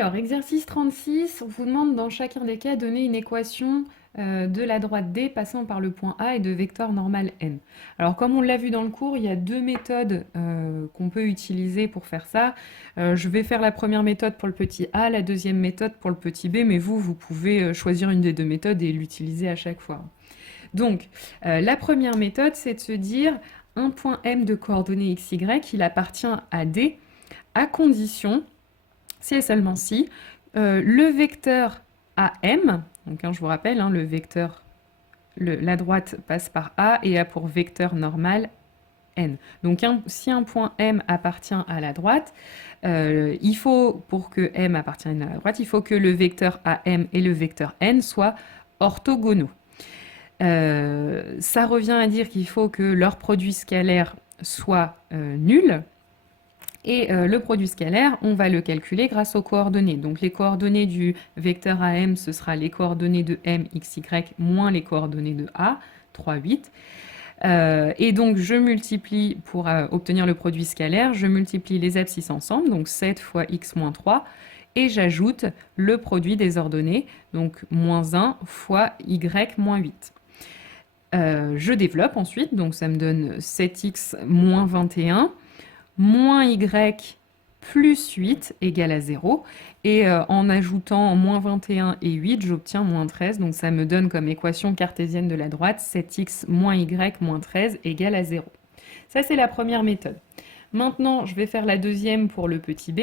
Alors, exercice 36, on vous demande dans chacun des cas donner une équation de la droite D passant par le point A et de vecteur normal n. Alors, comme on l'a vu dans le cours, il y a deux méthodes qu'on peut utiliser pour faire ça. Je vais faire la première méthode pour le petit a, la deuxième méthode pour le petit b, mais vous pouvez choisir une des deux méthodes et l'utiliser à chaque fois. Donc, la première méthode, c'est de se dire un point M de coordonnées x, y, il appartient à D à condition, si et seulement si, le vecteur AM, donc je vous rappelle, le vecteur, la droite passe par A et a pour vecteur normal N. Donc si un point M appartient à la droite, il faut, pour que M appartienne à la droite, il faut que le vecteur AM et le vecteur N soient orthogonaux. Ça revient à dire qu'il faut que leur produit scalaire soit nul. Et le produit scalaire, on va le calculer grâce aux coordonnées. Donc les coordonnées du vecteur AM, ce sera les coordonnées de M, x, y, moins les coordonnées de A, 3, 8. Et donc je multiplie, pour obtenir le produit scalaire, je multiplie les abscisses ensemble, donc 7 fois x moins 3, et j'ajoute le produit des ordonnées, donc moins 1 fois y moins 8. Je développe ensuite, donc ça me donne 7x moins 21, moins y plus 8 égale à 0. Et en ajoutant moins 21 et 8, j'obtiens moins 13. Donc ça me donne comme équation cartésienne de la droite 7x moins y moins 13 égale à 0. Ça, c'est la première méthode. Maintenant, je vais faire la deuxième pour le petit b.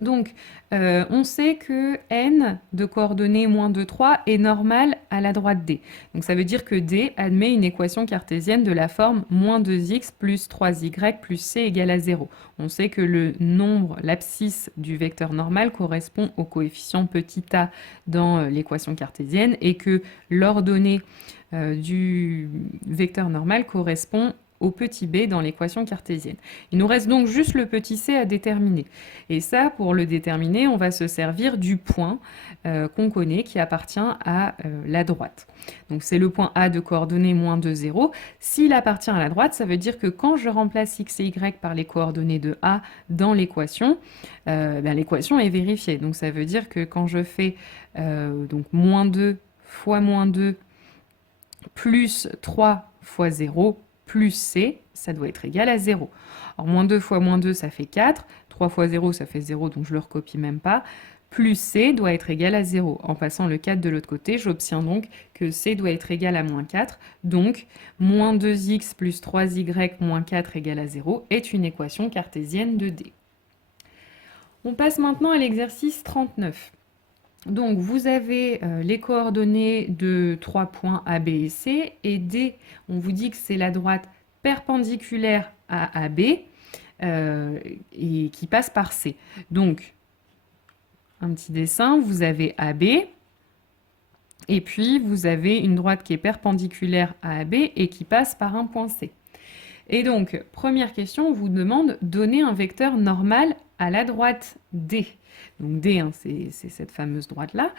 Donc, on sait que n de coordonnées moins 2, 3 est normal à la droite D. Donc, ça veut dire que D admet une équation cartésienne de la forme moins 2x plus 3y plus c égale à 0. On sait que le nombre, l'abscisse du vecteur normal correspond au coefficient petit a dans l'équation cartésienne et que l'ordonnée du vecteur normal correspond au petit b dans l'équation cartésienne. Il nous reste donc juste le petit c à déterminer. Et ça, pour le déterminer, on va se servir du point qu'on connaît qui appartient à la droite. Donc c'est le point A de coordonnées moins 2, 0. S'il appartient à la droite, ça veut dire que quand je remplace x et y par les coordonnées de A dans l'équation, l'équation est vérifiée. Donc ça veut dire que quand je fais donc moins 2 fois moins 2 plus 3 fois 0 plus c, ça doit être égal à 0. Alors, moins 2 fois moins 2, ça fait 4. 3 fois 0, ça fait 0, donc je ne le recopie même pas. Plus c doit être égal à 0. En passant le 4 de l'autre côté, j'obtiens donc que c doit être égal à moins 4. Donc, moins 2x plus 3y moins 4 égale à 0 est une équation cartésienne de D. On passe maintenant à l'exercice 39. Donc, vous avez les coordonnées de 3 points A, B et C, et D, on vous dit que c'est la droite perpendiculaire à AB et qui passe par C. Donc, un petit dessin, vous avez AB, et puis vous avez une droite qui est perpendiculaire à AB et qui passe par un point C. Et donc, première question, on vous demande donner un vecteur normal à la droite D. Donc D, c'est cette fameuse droite-là.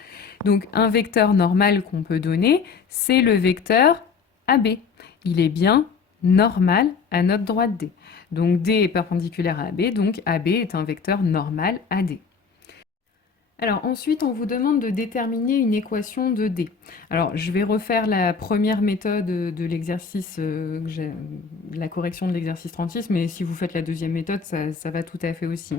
Donc un vecteur normal qu'on peut donner, c'est le vecteur AB. Il est bien normal à notre droite D. Donc D est perpendiculaire à AB, donc AB est un vecteur normal à D. Alors ensuite, on vous demande de déterminer une équation de D. Alors je vais refaire la première méthode de l'exercice, la correction de l'exercice 36, mais si vous faites la deuxième méthode, ça va tout à fait aussi.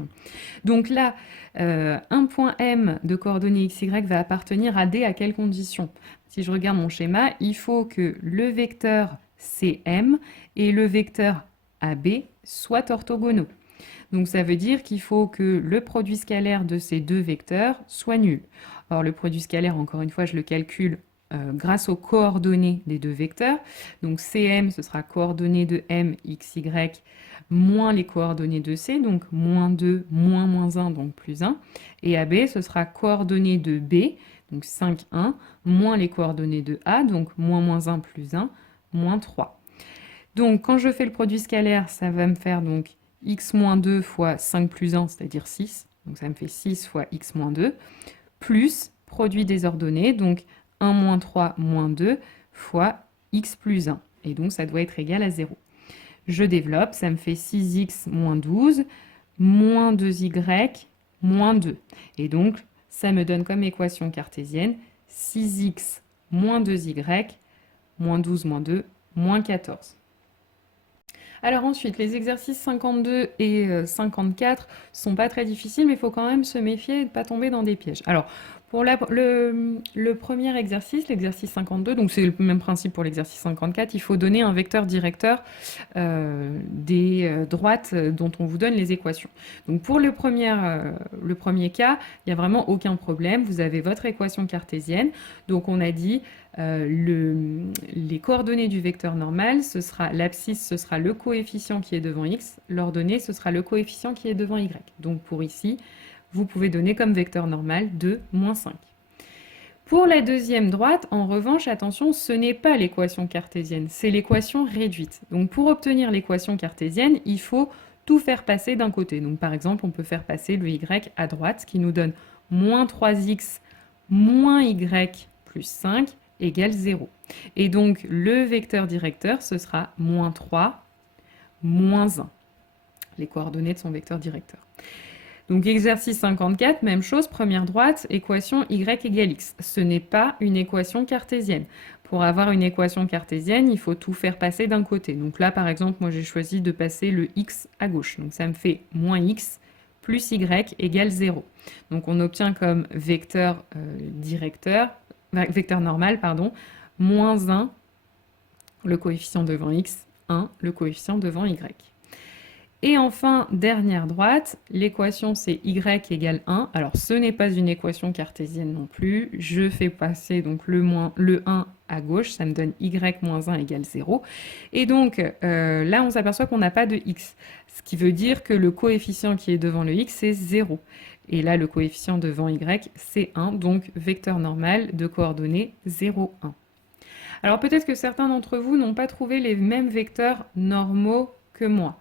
Donc là, un point M de coordonnées x, y va appartenir à D à quelles conditions? Si je regarde mon schéma, il faut que le vecteur CM et le vecteur AB soient orthogonaux. Donc ça veut dire qu'il faut que le produit scalaire de ces deux vecteurs soit nul. Or le produit scalaire, encore une fois, je le calcule grâce aux coordonnées des deux vecteurs. Donc CM, ce sera coordonnées de M, x, y, moins les coordonnées de C, donc moins 2, moins 1, donc plus 1. Et AB, ce sera coordonnées de B, donc 5, 1, moins les coordonnées de A, donc moins 1, plus 1, moins 3. Donc quand je fais le produit scalaire, ça va me faire donc x moins 2 fois 5 plus 1, c'est-à-dire 6. Donc ça me fait 6 fois x moins 2, plus produit des ordonnées, donc 1 moins 3 moins 2 fois x plus 1. Et donc ça doit être égal à 0. Je développe, ça me fait 6x moins 12, moins 2y, moins 2. Et donc, ça me donne comme équation cartésienne 6x moins 2y, moins 12 moins 2, moins 14. Alors ensuite, les exercices 52 et 54 sont pas très difficiles, mais il faut quand même se méfier et ne pas tomber dans des pièges. Alors, pour le premier exercice, l'exercice 52, donc c'est le même principe pour l'exercice 54, il faut donner un vecteur directeur des droites dont on vous donne les équations. Donc pour le premier cas, il n'y a vraiment aucun problème. Vous avez votre équation cartésienne. Donc on a dit les coordonnées du vecteur normal, l'abscisse, ce sera le coefficient qui est devant x, l'ordonnée, ce sera le coefficient qui est devant y. Donc pour ici, vous pouvez donner comme vecteur normal 2, moins 5. Pour la deuxième droite, en revanche, attention, ce n'est pas l'équation cartésienne, c'est l'équation réduite. Donc pour obtenir l'équation cartésienne, il faut tout faire passer d'un côté. Donc par exemple, on peut faire passer le y à droite, ce qui nous donne moins 3x moins y plus 5 égale 0. Et donc le vecteur directeur, ce sera moins 3, moins 1. Les coordonnées de son vecteur directeur. Donc exercice 54, même chose, première droite, équation y égale x. Ce n'est pas une équation cartésienne. Pour avoir une équation cartésienne, il faut tout faire passer d'un côté. Donc là, par exemple, moi j'ai choisi de passer le x à gauche. Donc ça me fait moins x plus y égale 0. Donc on obtient comme vecteur vecteur normal, pardon, moins 1, le coefficient devant x, 1, le coefficient devant y. Et enfin, dernière droite, l'équation c'est y égale 1. Alors ce n'est pas une équation cartésienne non plus. Je fais passer donc le 1 à gauche, ça me donne y moins 1 égale 0. Et donc là, on s'aperçoit qu'on n'a pas de x. Ce qui veut dire que le coefficient qui est devant le x, c'est 0. Et là, le coefficient devant y, c'est 1. Donc vecteur normal de coordonnées 0, 1. Alors peut-être que certains d'entre vous n'ont pas trouvé les mêmes vecteurs normaux que moi.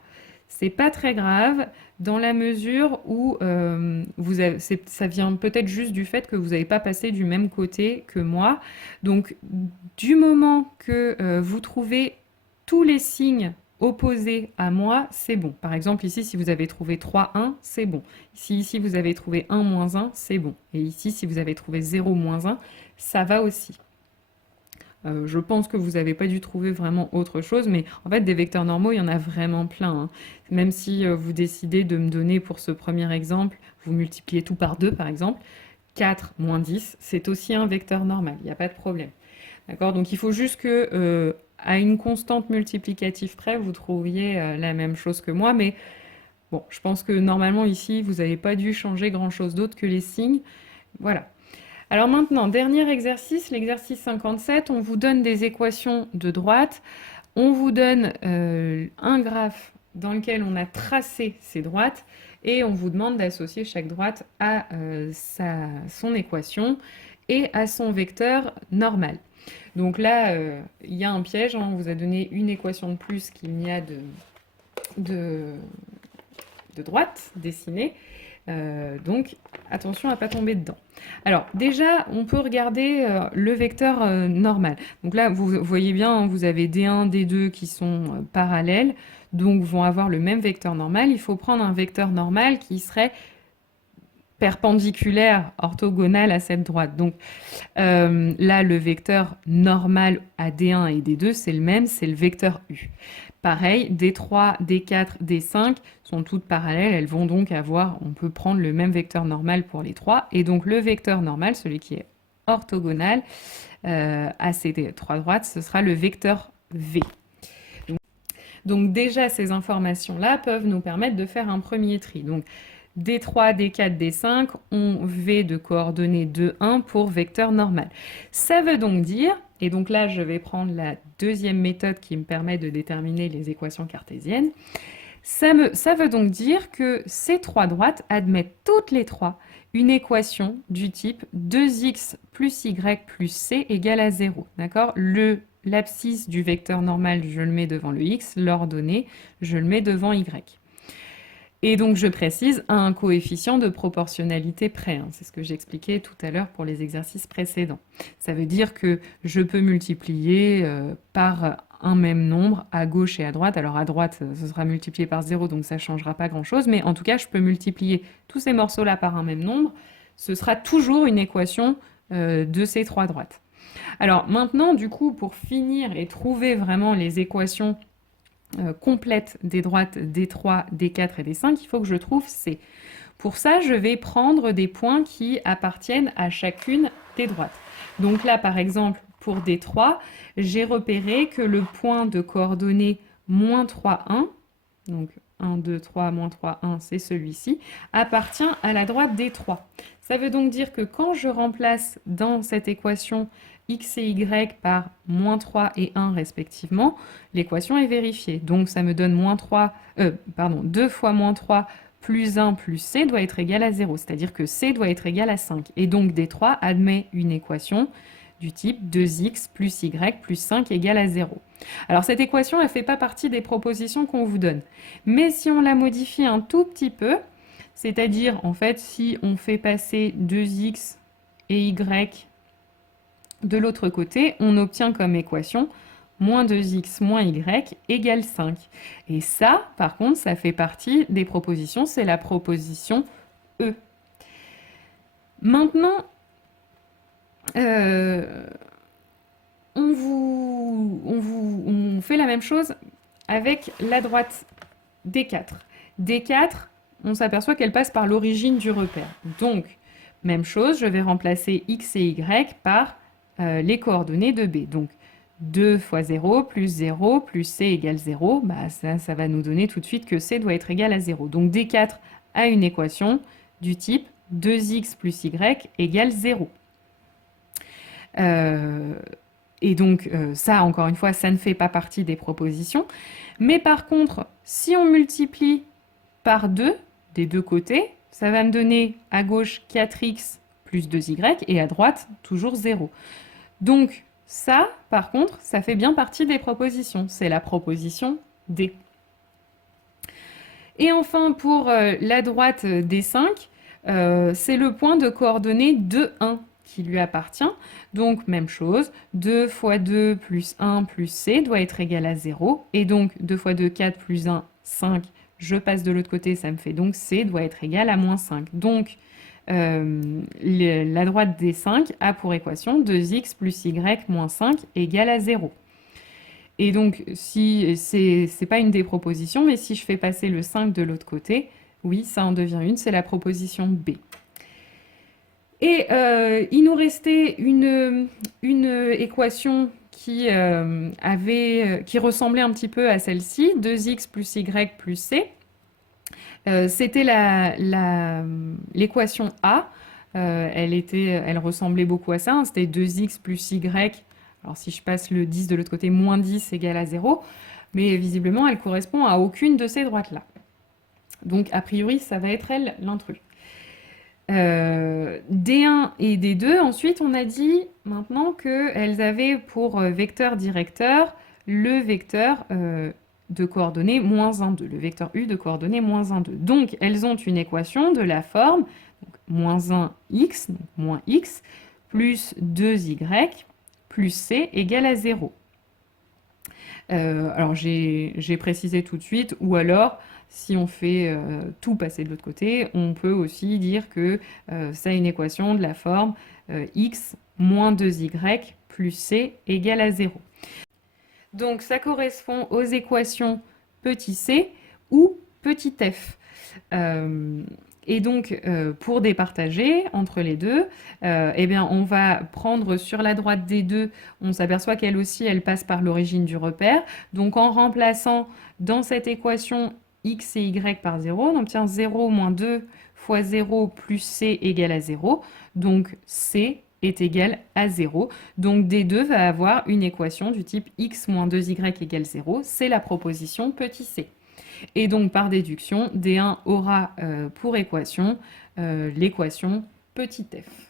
C'est pas très grave dans la mesure où ça vient peut-être juste du fait que vous n'avez pas passé du même côté que moi. Donc, du moment que vous trouvez tous les signes opposés à moi, c'est bon. Par exemple, ici, si vous avez trouvé 3, 1, c'est bon. Ici, vous avez trouvé 1, moins 1, c'est bon. Et ici, si vous avez trouvé 0, moins 1, ça va aussi. Je pense que vous n'avez pas dû trouver vraiment autre chose, mais en fait, des vecteurs normaux, il y en a vraiment plein. Hein. Même si vous décidez de me donner pour ce premier exemple, vous multipliez tout par 2 par exemple, 4 moins 10, c'est aussi un vecteur normal, il n'y a pas de problème. D'accord? Donc il faut juste que, à une constante multiplicative près, vous trouviez la même chose que moi, mais bon, je pense que normalement ici, vous n'avez pas dû changer grand-chose d'autre que les signes. Voilà. Alors maintenant, dernier exercice, l'exercice 57, on vous donne des équations de droite, on vous donne un graphe dans lequel on a tracé ces droites et on vous demande d'associer chaque droite à son équation et à son vecteur normal. Donc là, il y a un piège, hein, on vous a donné une équation de plus qu'il n'y a de droite dessinée. Donc attention à ne pas tomber dedans. Alors déjà, on peut regarder le vecteur normal. Donc là, vous voyez bien, hein, vous avez D1, D2 qui sont parallèles, donc vont avoir le même vecteur normal. Il faut prendre un vecteur normal qui serait perpendiculaire, orthogonal à cette droite. Donc là, le vecteur normal à D1 et D2, c'est le même, c'est le vecteur U. Pareil, D3, D4, D5 sont toutes parallèles, elles vont donc avoir, on peut prendre le même vecteur normal pour les trois, et donc le vecteur normal, celui qui est orthogonal à ces trois droites, ce sera le vecteur V. Donc déjà, ces informations-là peuvent nous permettre de faire un premier tri. Donc D3, D4, D5 ont V de coordonnées 2, 1 pour vecteur normal. Ça veut donc dire, et donc là je vais prendre la deuxième méthode qui me permet de déterminer les équations cartésiennes, ça veut donc dire que ces trois droites admettent toutes les trois une équation du type 2x plus y plus c égale à 0. D'accord ? L'abscisse du vecteur normal, je le mets devant le x, l'ordonnée, je le mets devant y. Et donc, je précise, à un coefficient de proportionnalité près. Hein. C'est ce que j'expliquais tout à l'heure pour les exercices précédents. Ça veut dire que je peux multiplier par un même nombre à gauche et à droite. Alors à droite, ce sera multiplié par 0, donc ça ne changera pas grand-chose, mais en tout cas, je peux multiplier tous ces morceaux-là par un même nombre. Ce sera toujours une équation de ces trois droites. Alors maintenant, du coup, pour finir et trouver vraiment les équations complètes des droites D3, D4 et D5, il faut que je trouve C. Pour ça, je vais prendre des points qui appartiennent à chacune des droites. Donc là, par exemple, pour D3, j'ai repéré que le point de coordonnées moins 3, 1, donc 1, 2, 3, moins 3, 1, c'est celui-ci, appartient à la droite D3. Ça veut donc dire que quand je remplace dans cette équation x et y par moins 3 et 1 respectivement, l'équation est vérifiée. Donc ça me donne 2 fois moins 3 plus 1 plus c doit être égal à 0, c'est-à-dire que c doit être égal à 5. Et donc D3 admet une équation du type 2x plus y plus 5 égale à 0. Alors cette équation, elle ne fait pas partie des propositions qu'on vous donne. Mais si on la modifie un tout petit peu, c'est-à-dire en fait si on fait passer 2x et y de l'autre côté, on obtient comme équation moins 2x moins y égale 5. Et ça, par contre, ça fait partie des propositions, c'est la proposition E. Maintenant, on fait la même chose avec la droite D4. D4, on s'aperçoit qu'elle passe par l'origine du repère. Donc, même chose, je vais remplacer x et y par les coordonnées de B. Donc, 2 fois 0 plus 0 plus c égale 0, bah ça va nous donner tout de suite que c doit être égal à 0. Donc D4 a une équation du type 2x plus y égale 0. Et donc ça, encore une fois, ça ne fait pas partie des propositions. Mais par contre, si on multiplie par 2 des deux côtés, ça va me donner à gauche 4x plus 2y et à droite toujours 0. Donc ça, par contre, ça fait bien partie des propositions. C'est la proposition D. Et enfin, pour la droite D5, c'est le point de coordonnées 2, 1 qui lui appartient. Donc, même chose, 2 fois 2 plus 1 plus c doit être égal à 0. Et donc, 2 fois 2, 4 plus 1, 5. Je passe de l'autre côté, ça me fait donc c doit être égal à moins 5. Donc, la droite D5 a pour équation 2x plus y moins 5 égale à 0. Et donc, si c'est pas une des propositions, mais si je fais passer le 5 de l'autre côté, oui, ça en devient une, c'est la proposition B. Et il nous restait une équation qui ressemblait un petit peu à celle-ci, 2x plus y plus c. C'était l'équation A. Elle ressemblait beaucoup à ça, hein. C'était 2x plus y. Alors si je passe le 10 de l'autre côté, moins 10 égale à 0. Mais visiblement, elle correspond à aucune de ces droites-là. Donc a priori, ça va être elle l'intrus. D1 et D2, ensuite on a dit maintenant qu'elles avaient pour vecteur directeur le vecteur de coordonnées moins 1, 2, le vecteur U de coordonnées moins 1, 2. Donc elles ont une équation de la forme donc, moins 1x, donc moins x, plus 2y, plus c égale à 0. Alors j'ai précisé tout de suite, ou alors si on fait tout passer de l'autre côté, on peut aussi dire que ça a une équation de la forme x moins 2y plus c égale à 0. Donc ça correspond aux équations petit c ou petit f. Et donc, pour départager entre les deux, eh bien, on va prendre sur la droite des deux, on s'aperçoit qu'elle aussi, elle passe par l'origine du repère. Donc, en remplaçant dans cette équation x et y par 0, on obtient 0 moins 2 fois 0 plus c égale à 0. Donc, c est égal à 0. Donc, D2 va avoir une équation du type x moins 2y égale 0. C'est la proposition petit c. Et donc, par déduction, D1 aura pour équation l'équation petit f.